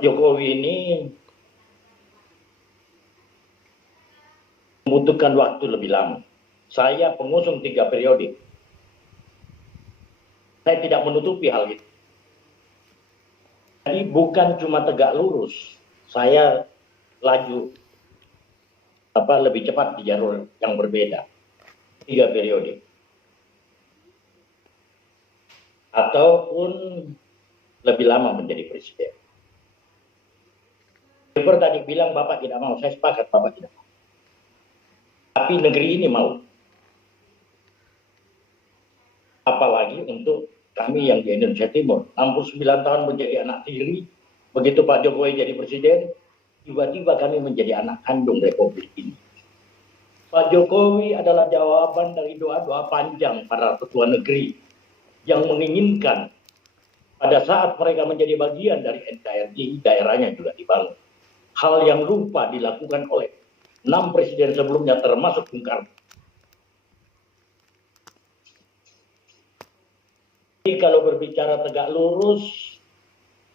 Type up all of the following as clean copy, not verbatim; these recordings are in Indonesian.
Jokowi ini membutuhkan waktu lebih lama. Saya pengusung 3 periode. Saya tidak menutupi hal itu. Jadi bukan cuma tegak lurus, saya laju lebih cepat di jalur yang berbeda. 3 periode. Ataupun lebih lama menjadi presiden. Seperti tadi bilang Bapak tidak mau, saya sepakat Bapak tidak mau. Tapi negeri ini mau. Apalagi untuk kami yang di Indonesia Timur, 69 tahun menjadi anak tiri, begitu Pak Jokowi jadi presiden, tiba-tiba kami menjadi anak kandung Republik ini. Pak Jokowi adalah jawaban dari doa-doa panjang para ketua negeri yang menginginkan pada saat mereka menjadi bagian dari NKRI, daerahnya juga dibangun. Hal yang lupa dilakukan oleh 6 presiden sebelumnya termasuk Bung Karno. Jadi kalau berbicara tegak lurus,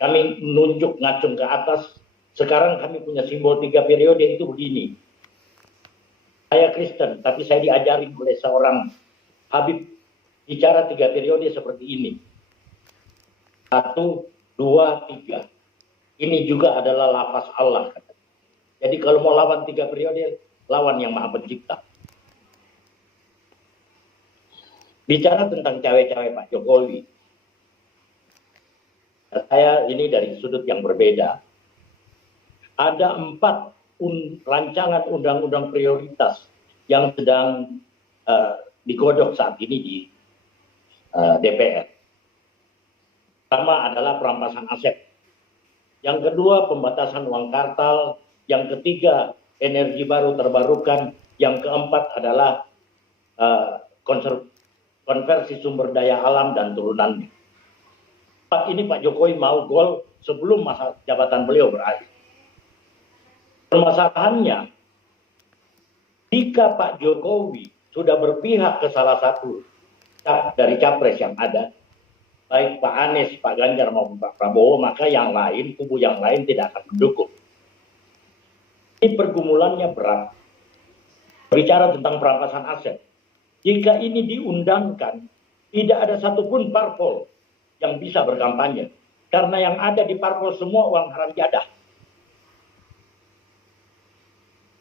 kami menunjuk ngacung ke atas. Sekarang kami punya simbol 3 periode itu begini. Saya Kristen, tapi saya diajarin oleh seorang Habib bicara 3 periode seperti ini. 1, 2, 3. Ini juga adalah lafaz Allah. Jadi kalau mau lawan 3 periode, lawan yang Maha Pencipta. Bicara tentang cawe-cawe Pak Jokowi, saya ini dari sudut yang berbeda. Ada 4 rancangan undang-undang prioritas yang sedang digodok saat ini di DPR. Pertama adalah perampasan aset. Yang kedua, pembatasan uang kartal. Yang ketiga, energi baru terbarukan. Yang keempat adalah konversi sumber daya alam dan turunannya. Ini Pak Jokowi mau gol sebelum masa jabatan beliau berakhir. Permasalahannya, jika Pak Jokowi sudah berpihak ke salah satu dari capres yang ada, baik Pak Anies, Pak Ganjar maupun Pak Prabowo, maka yang lain, kubu yang lain tidak akan mendukung. Ini pergumulannya berat. Bicara tentang perampasan aset. Jika ini diundangkan, tidak ada satupun parpol yang bisa berkampanye. Karena yang ada di parpol semua uang haram jadah.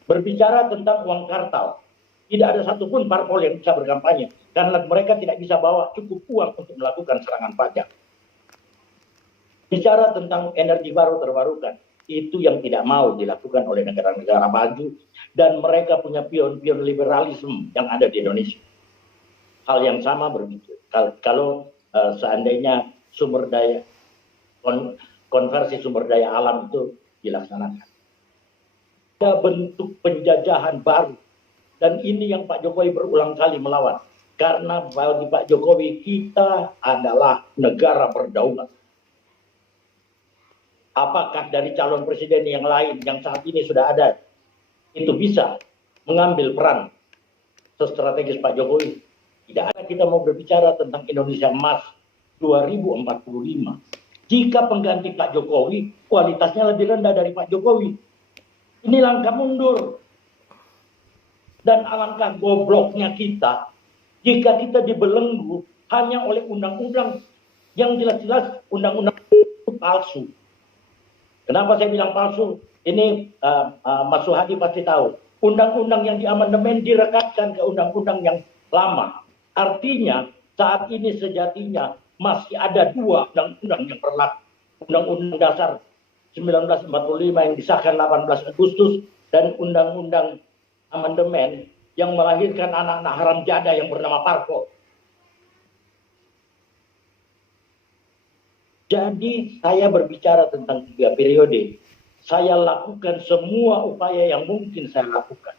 Berbicara tentang uang kartal, tidak ada satupun parpol yang bisa berkampanye. Karena mereka tidak bisa bawa cukup uang untuk melakukan serangan pajak. Bicara tentang energi baru terbarukan, itu yang tidak mau dilakukan oleh negara-negara maju. Dan mereka punya pion-pion liberalisme yang ada di Indonesia. Hal yang sama berbicara kalau seandainya sumber daya konversi sumber daya alam itu dilaksanakan. Ada bentuk penjajahan baru dan ini yang Pak Jokowi berulang kali melawan karena bagi Pak Jokowi kita adalah negara berdaulat. Apakah dari calon presiden yang lain yang saat ini sudah ada itu bisa mengambil peran strategis Pak Jokowi? Tidak ada. Kita mau berbicara tentang Indonesia Emas 2045. Jika pengganti Pak Jokowi kualitasnya lebih rendah dari Pak Jokowi, ini langkah mundur. Dan alangkah gobloknya kita jika kita dibelenggu hanya oleh undang-undang yang jelas-jelas undang-undang itu palsu. Kenapa saya bilang palsu? Ini Mas Suhadi pasti tahu. Undang-undang yang diamandemen direkatkan ke undang-undang yang lama. Artinya saat ini sejatinya masih ada 2 undang-undang yang berlaku. Undang-Undang Dasar 1945 yang disahkan 18 Agustus dan Undang-Undang Amandemen yang melahirkan anak-anak haram jada yang bernama parpol. Jadi saya berbicara tentang 3 periode. Saya lakukan semua upaya yang mungkin saya lakukan.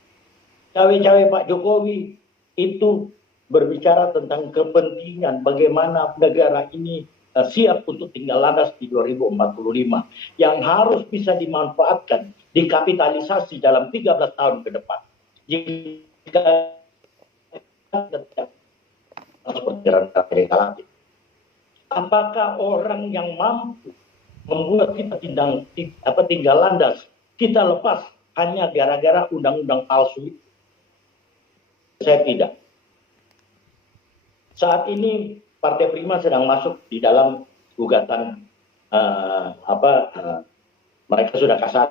Cawe-cawe Pak Jokowi itu berbicara tentang kepentingan bagaimana negara ini siap untuk tinggal landas di 2045 yang harus bisa dimanfaatkan, dikapitalisasi dalam 13 tahun ke depan. Jika seperti apakah orang yang mampu membuat kita tinggal landas, kita lepas hanya gara-gara undang-undang palsu. Saya tidak. Saat ini Partai Prima sedang masuk di dalam gugatan mereka sudah kasat.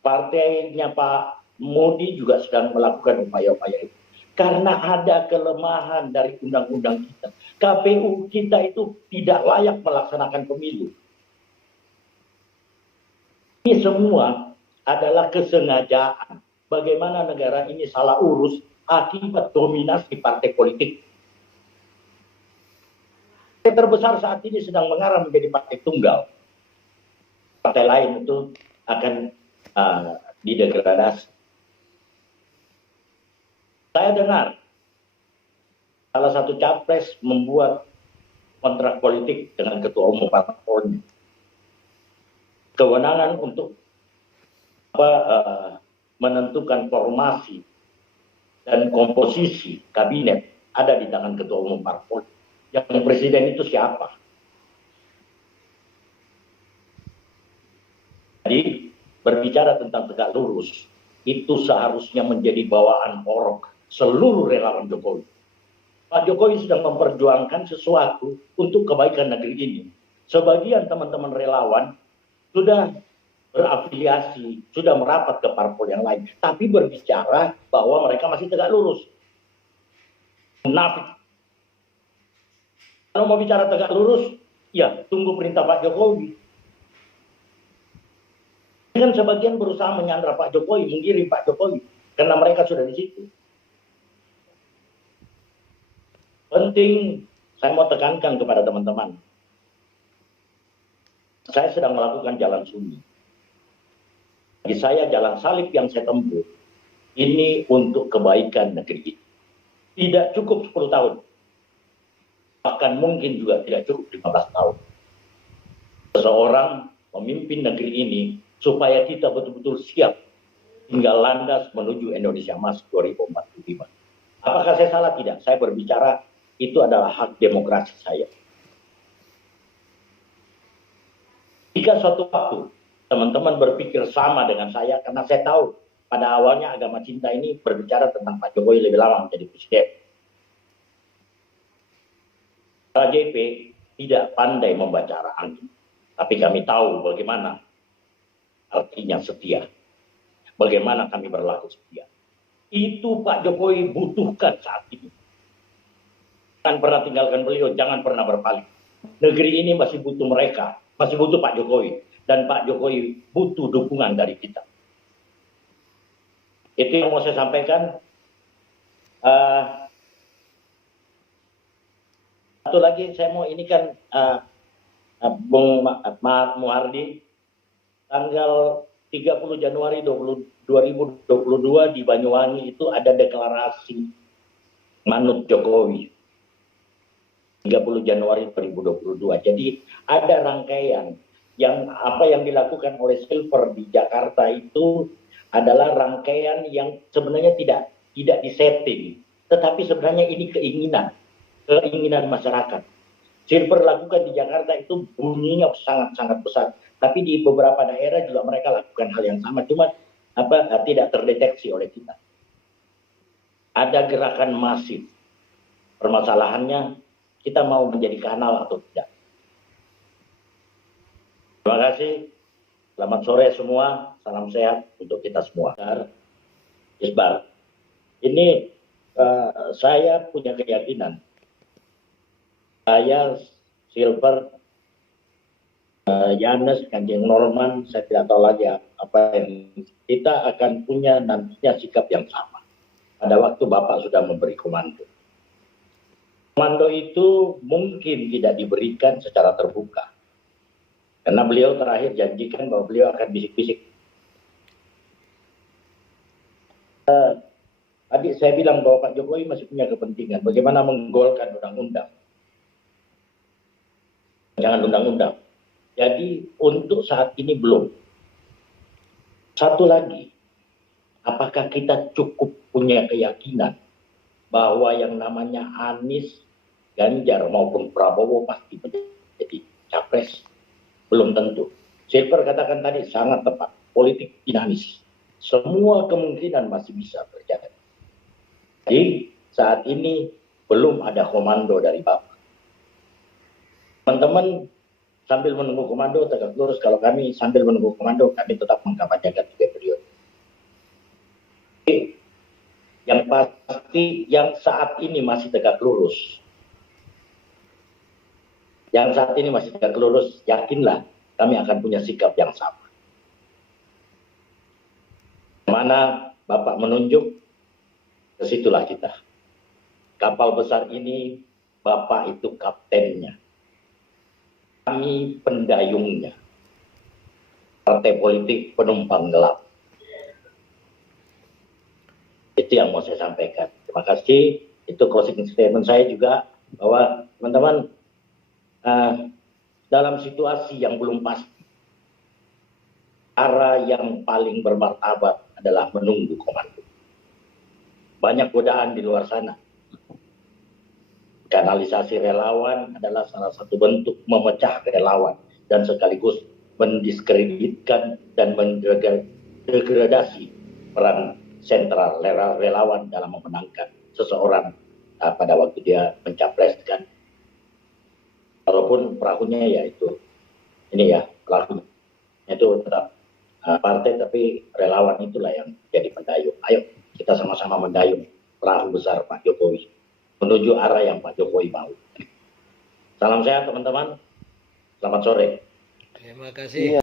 Partainya Pak Modi juga sedang melakukan upaya-upaya itu. Karena ada kelemahan dari undang-undang kita. KPU kita itu tidak layak melaksanakan pemilu. Ini semua adalah kesengajaan. Bagaimana negara ini salah urus akibat dominasi partai politik. Partai terbesar saat ini sedang mengarah menjadi partai tunggal. Partai lain itu akan didegradasi. Saya dengar salah satu capres membuat kontrak politik dengan ketua umum parpolnya. Kewenangan untuk menentukan formasi dan komposisi kabinet ada di tangan ketua umum parpol. Yang presiden itu siapa? Jadi berbicara tentang tegak lurus itu seharusnya menjadi bawaan porok seluruh relawan Jokowi. Pak Jokowi sedang memperjuangkan sesuatu untuk kebaikan negeri ini. Sebagian teman-teman relawan sudah berafiliasi, sudah merapat ke parpol yang lain, tapi berbicara bahwa mereka masih tegak lurus. Munafik. Kalau mau bicara tegak lurus, ya tunggu perintah Pak Jokowi. Kan sebagian berusaha menyandra Pak Jokowi, menggiring Pak Jokowi, karena mereka sudah di situ. Penting, saya mau tekankan kepada teman-teman. Saya sedang melakukan jalan sunyi. Bagi saya jalan salib yang saya tempuh, ini untuk kebaikan negeri. Tidak cukup 10 tahun. Bahkan mungkin juga tidak cukup 15 tahun. Seseorang memimpin negeri ini supaya kita betul-betul siap tinggal landas menuju Indonesia Emas 2045. Apakah saya salah? Tidak. Saya berbicara itu adalah hak demokrasi saya. Jika suatu waktu teman-teman berpikir sama dengan saya, karena saya tahu pada awalnya agama cinta ini berbicara tentang Pak Jokowi lebih lama menjadi presiden. JP tidak pandai membaca arah angin, tapi kami tahu bagaimana artinya setia. Bagaimana kami berlaku setia. Itu Pak Jokowi butuhkan saat ini. Jangan pernah tinggalkan beliau, jangan pernah berpaling. Negeri ini masih butuh mereka, masih butuh Pak Jokowi. Dan Pak Jokowi butuh dukungan dari kita. Itu yang mau saya sampaikan. Satu lagi saya mau ini kan Bung Muhardi, tanggal 30 Januari 2022 di Banyuwangi itu ada deklarasi manut Jokowi. 30 Januari 2022. Jadi ada rangkaian yang apa yang dilakukan oleh Silver di Jakarta itu adalah rangkaian yang sebenarnya tidak disetting, tetapi sebenarnya ini keinginan masyarakat. Silver lakukan di Jakarta itu bunyinya sangat-sangat besar, tapi di beberapa daerah juga mereka lakukan hal yang sama, cuma tidak terdeteksi oleh kita. Ada gerakan masif. Permasalahannya kita mau menjadi kanal atau tidak. Terima kasih. Selamat sore semua. Salam sehat untuk kita semua. Isbar. Ini saya punya keyakinan. Saya, Silver, Yanes, Kanjeng Norman, saya tidak tahu lagi apa yang kita akan punya nantinya sikap yang sama. Pada waktu Bapak sudah memberi komando. Komando itu mungkin tidak diberikan secara terbuka. Karena beliau terakhir janjikan bahwa beliau akan bisik-bisik. Tadi saya bilang bahwa Pak Jokowi masih punya kepentingan. Bagaimana menggolkan undang-undang. Jangan undang-undang. Jadi untuk saat ini belum. Satu lagi. Apakah kita cukup punya keyakinan bahwa yang namanya Anies, Ganjar maupun Prabowo pasti menang. jadi capres? Belum tentu. Silver katakan tadi sangat tepat, politik dinamis. Semua kemungkinan masih bisa terjadi. Jadi saat ini belum ada komando dari Bapak. Teman-teman sambil menunggu komando tegak lurus, kalau kami sambil menunggu komando kami tetap mengkampanyekan 3 periode. Yang pasti yang saat ini masih tegak lurus. Yang saat ini masih tegak lurus, yakinlah kami akan punya sikap yang sama. Mana Bapak menunjuk, kesitulah kita. Kapal besar ini Bapak itu kaptennya. Kami pendayungnya. Partai politik penumpang gelap. Itu yang mau saya sampaikan. Terima kasih. Itu closing statement saya juga, bahwa teman-teman dalam situasi yang belum pasti, cara yang paling bermartabat adalah menunggu komando. Banyak godaan di luar sana. Kanalisasi relawan adalah salah satu bentuk memecah relawan dan sekaligus mendiskreditkan dan mendegradasi peran sentral relawan dalam memenangkan seseorang pada waktu dia mencapreskan. Walaupun perahunya ya itu, ini ya perahunya itu tetap partai, tapi relawan itulah yang jadi pendayung. Ayo kita sama-sama mendayung perahu besar Pak Jokowi menuju arah yang Pak Jokowi mau. Salam sehat teman-teman. Selamat sore. Terima kasih.